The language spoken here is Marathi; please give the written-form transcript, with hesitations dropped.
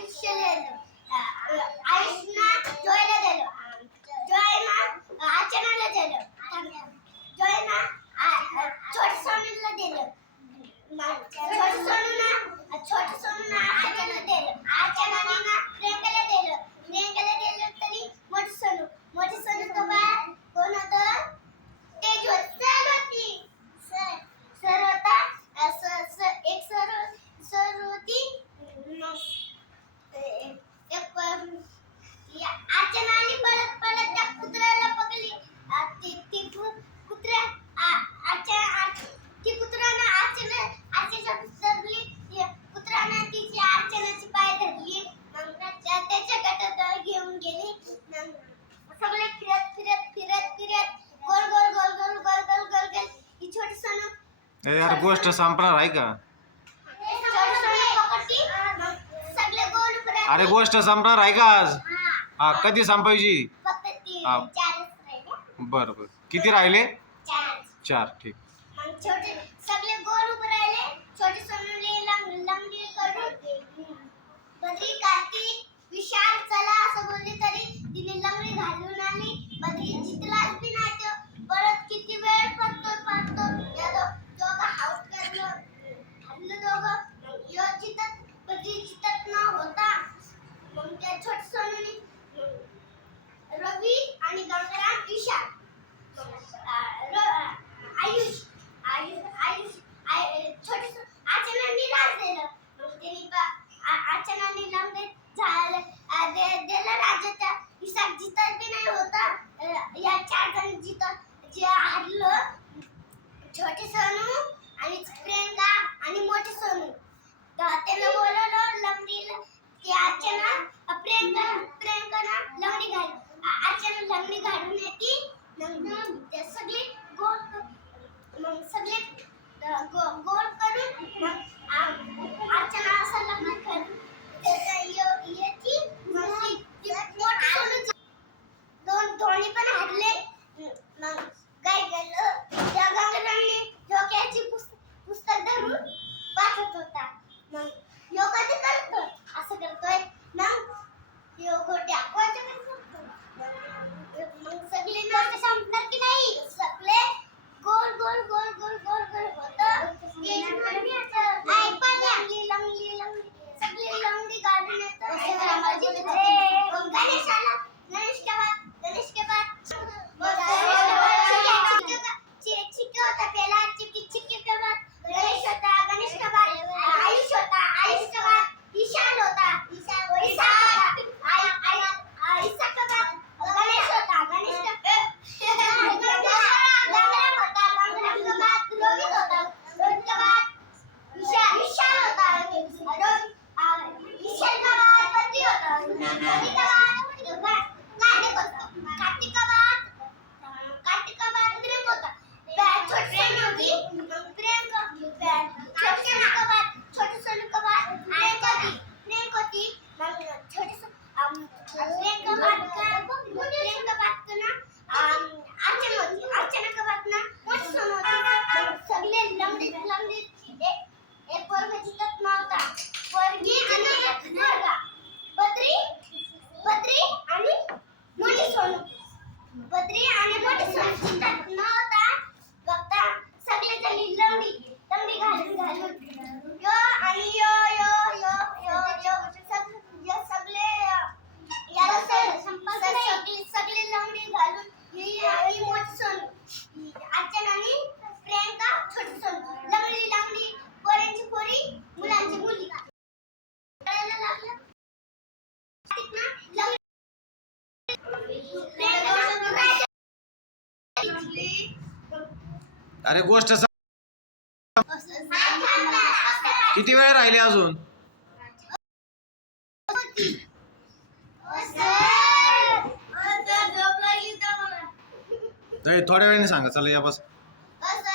आयुष्य दिलं. आयुष्यना जॉयला दिलं. जॉयना अर्चनाला दिलं. जॉयना छोट्या सोनूला दिलं. छोट्या सोनूला अर्चनाला दिलं. अर्चनाने ना प्रियंकाला दिलं. प्रियंकाला दिलं तरी मोठी सोनू तो बाळ कोण होतं? तेज होती. सर होता. एक सर होती. अर्चना आली पळत त्या कुत्र्याला पकडली. ती कुत्र्यानं अर्चना धरली. कुत्र्यानं तिची अर्चनाची पाय धरली. मग त्याच्या गटात घेऊन गेली. सगळे फिरत गोल ही छोटी सोनू यार गोष्ट संपणार आहे का? अरे गोष्ट संपणार आहे का आज? हा कधी संपायची? बर किती राहिले? 4. ठीक. छोटे सगळे गोल उभे राहिले. छोटे सोनूने लंगडी करून बद्री कार्तिक विशाल चला असं बोलली तरी तिने लंगडी घालून आली. बद्री जिंकलाच बी नाही. तो परत किती वेळ पळतो दोघं हाऊस करलं हरलं दोघं. यो बद्री जिंकत न होता. मग त्या छोटे सोनूने रवी आणि गंगाराम विशाल आयुष छोटे अर्चनाने राज दिलं. मग त्यांनी अर्चनाने लंगडे दिलं राज्याच्या. विशाल जितत बी नाही होता. या 4 जण जे हारलं छोटे सोनू आणि प्रियंका आणि मोठे सोनू. त्यांना बोलवलं लंगडीला. ती अर्चना प्रियंकानं लंगडी घालून अर्चना लंगडी घालून येते. ते सगळे गोल करून अर्चना असं लग्न करून येते. दोन्ही पण हारले. मग काय केलं? त्या गंगारामने डोक्याची पुस्तक धरून वाचत होता. मग यो कधी करतो असं करतोय. मग यो गोट्या मग सगळे लोक संपणार की नाही? सगळे गोल होतं. सगळी लंगडी गाडून येतं. गणेश के बाद चिक्की होता पहला. चिक्की के बाद गणेश होता. गणेश के बाद आयुष होता. आयुष के बाद विशाल होता. ईसा के बाद गणेश होता. गणेश के बाद गंगाराम होता. गंगाराम के बाद रोहित होता. रोहित के बाद विशाल होता. विशाल के बाद बद्री होता. बद्री के बाद कार्तिक होता. कार्तिक के बाद प्रियंका होता. छोटी सोनू होती. प्रियंका छोटे सोनू के बाद प्रियंका होती. छोटी प्रियंका बाद ना अर्चना होती. अर्चना के बाद ना मोठी सोनू होती. सगळे लंगडी एक पोरगा जिंकत नव्हता. पोरगी आणि पोरगा बद्री आणि मोठी सोनू जिंकत नव्हता. फक्त सगळे जणी लंगडी घालून यो आणि यो सगळे सगळे लंगडी घालून ही मोठी सोनू अर्चनाने प्रियंका छोटी सोनू लंगडी पोरांची पोरी मुलांची मुली कळायला लागलं. अरे गोष्ट किती वेळ राहिले अजून? थोड्या वेळाने सांगा. चला या बस.